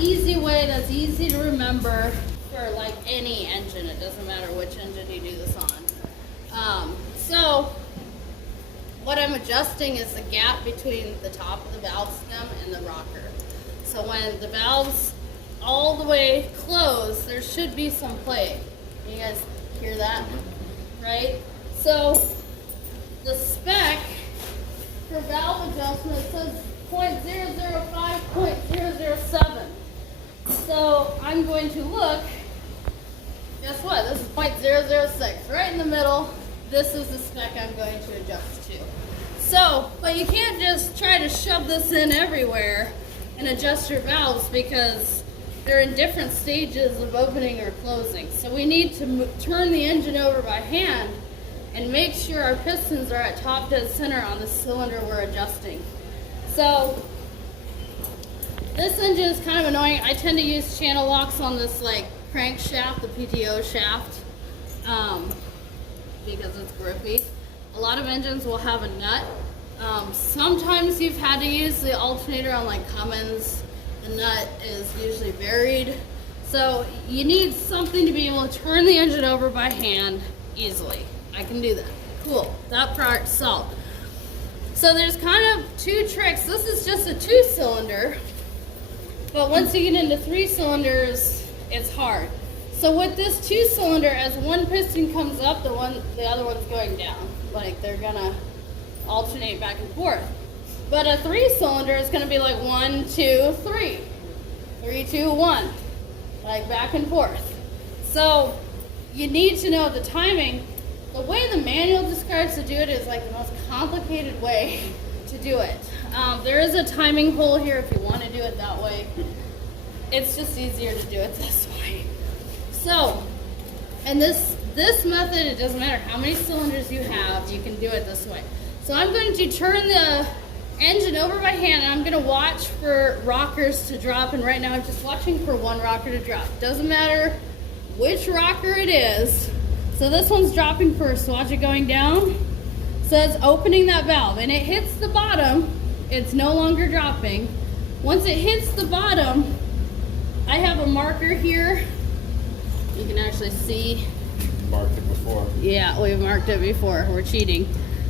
easy way that's easy to remember for like any engine. It doesn't matter which engine you do this on. So what I'm adjusting is the gap between the top of the valve stem and the rocker. So when the valve's all the way closed, there should be some play. You guys hear that? Right? So the spec for valve adjustment says 0.005, 0.007. So I'm going to look, guess what? This is 0.006, right in the middle. This is the spec I'm going to adjust to. So, but you can't just try to shove this in everywhere and adjust your valves because they're in different stages of opening or closing. So we need to turn the engine over by hand and make sure our pistons are at top dead center on the cylinder we're adjusting. So this engine is kind of annoying. I tend to use channel locks on this like crankshaft, the PTO shaft, because it's grippy. A lot of engines will have a nut. Sometimes you've had to use the alternator on like Cummins. The nut is usually buried. So you need something to be able to turn the engine over by hand easily. I can do that. Cool. That part solved. So there's kind of two tricks. This is just a 2-cylinder, but once you get into 3 cylinders, it's hard. So with this 2-cylinder, as one piston comes up, the other one's going down. Like they're gonna alternate back and forth. But a 3-cylinder is gonna be like 1, 2, 3, 3, 2, 1, like back and forth. So you need to know the timing. The way the manual describes to do it is like the most complicated way to do it. There is a timing hole here if you want to do it that way. It's just easier to do it this way. So, and this method, it doesn't matter how many cylinders you have, you can do it this way. So I'm going to turn the engine over by hand and I'm going to watch for rockers to drop, and right now I'm just watching for one rocker to drop. Doesn't matter which rocker it is. So this one's dropping first, so watch it going down. So it's opening that valve and it hits the bottom, it's no longer dropping. Once it hits the bottom, I have a marker here. You can actually see. Marked it before. Yeah, we've marked it before, we're cheating.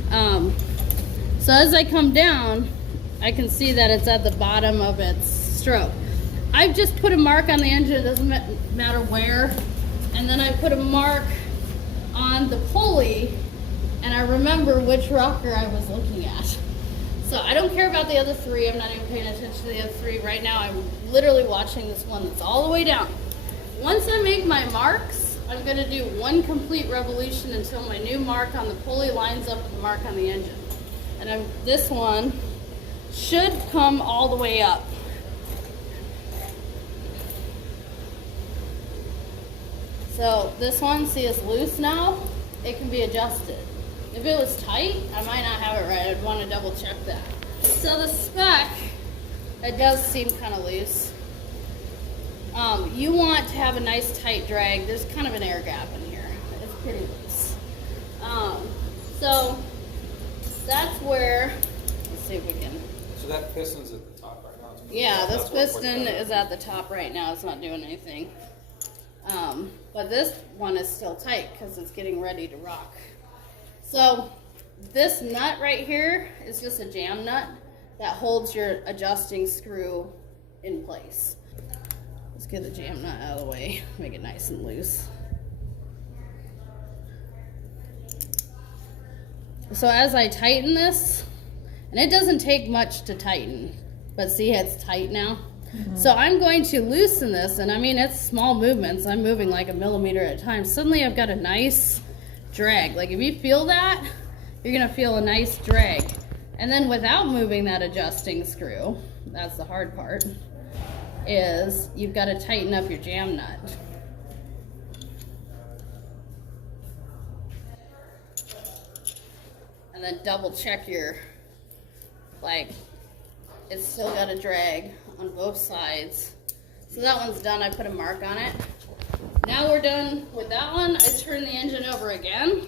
So as I come down, I can see that it's at the bottom of its stroke. I've just put a mark on the engine, it doesn't matter where. And then I put a mark on the pulley, and I remember which rocker I was looking at. So I don't care about the other 3. I'm not even paying attention to the other 3. Right now I'm literally watching this one that's all the way down. Once I make my marks, I'm going to do 1 complete revolution until my new mark on the pulley lines up with the mark on the engine. And this one should come all the way up. So this one, see, it's loose now. It can be adjusted. If it was tight, I might not have it right. I'd want to double check that. So the spec, it does seem kind of loose. You want to have a nice tight drag. There's kind of an air gap in here. It's pretty loose. So that's where, let's see if we can. So that piston's at the top right now? Yeah, this piston is at the top right now. It's not doing anything. But this one is still tight because it's getting ready to rock. So this nut right here is just a jam nut that holds your adjusting screw in place. Let's get the jam nut out of the way, make it nice and loose. So as I tighten this, and it doesn't take much to tighten, but see it's tight now. So I'm going to loosen this, and I mean, it's small movements. I'm moving like a millimeter at a time. Suddenly I've got a nice drag. Like if you feel that, you're gonna feel a nice drag. And then without moving that adjusting screw, that's the hard part, is you've got to tighten up your jam nut. And then double check your, like, it's still got a drag on both sides. So that one's done. I put a mark on it. Now we're done with that one. I turn the engine over again,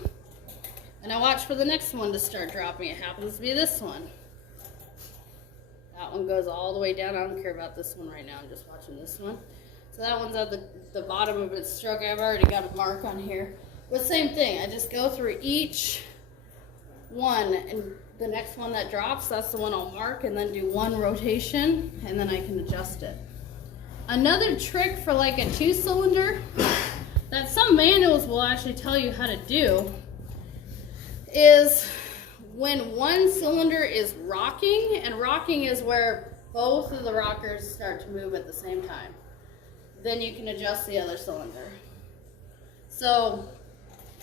and I watch for the next one to start dropping. It happens to be this one. That one goes all the way down. I don't care about this one right now. I'm just watching this one. So that one's at the bottom of its stroke. I've already got a mark on here. But same thing. I just go through each one, and the next one that drops, that's the one I'll mark, and then do one rotation, and then I can adjust it. Another trick for like a 2-cylinder that some manuals will actually tell you how to do is when one cylinder is rocking, and rocking is where both of the rockers start to move at the same time, then you can adjust the other cylinder. So,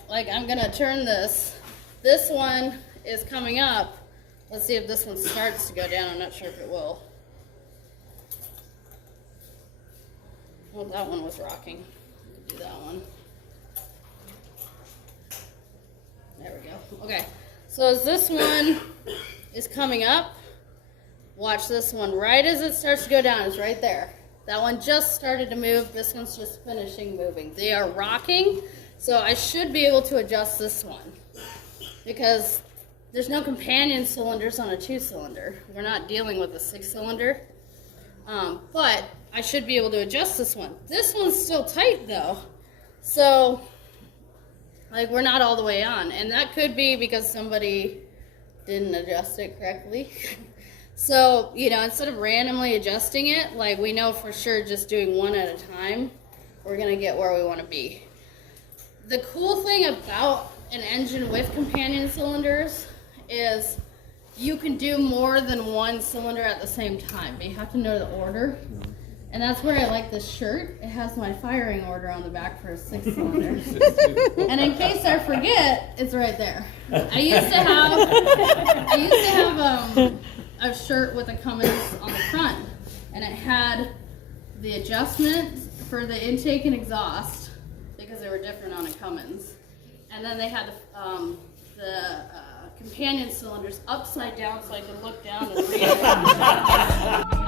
like, I'm gonna turn this. This one is coming up. Let's see if this one starts to go down. I'm not sure if it will. Well, that one was rocking. Do that one. There we go. Okay, so as this one is coming up, watch this one. Right as it starts to go down, it's right there. That one just started to move. This one's just finishing moving. They are rocking, so I should be able to adjust this one because there's no companion cylinders on a 2-cylinder. We're not dealing with a 6-cylinder, but I should be able to adjust this one. This one's still tight though, so like we're not all the way on, and that could be because somebody didn't adjust it correctly. So, you know, instead of randomly adjusting it, like we know for sure just doing one at a time, we're gonna get where we wanna be. The cool thing about an engine with companion cylinders is you can do more than one cylinder at the same time, but you have to know the order. And that's where I like this shirt. It has my firing order on the back for a 6-cylinder. And in case I forget, it's right there. I used to have a shirt with a Cummins on the front, and it had the adjustment for the intake and exhaust because they were different on a Cummins. And then they had the companion cylinders upside down so I could look down and read it.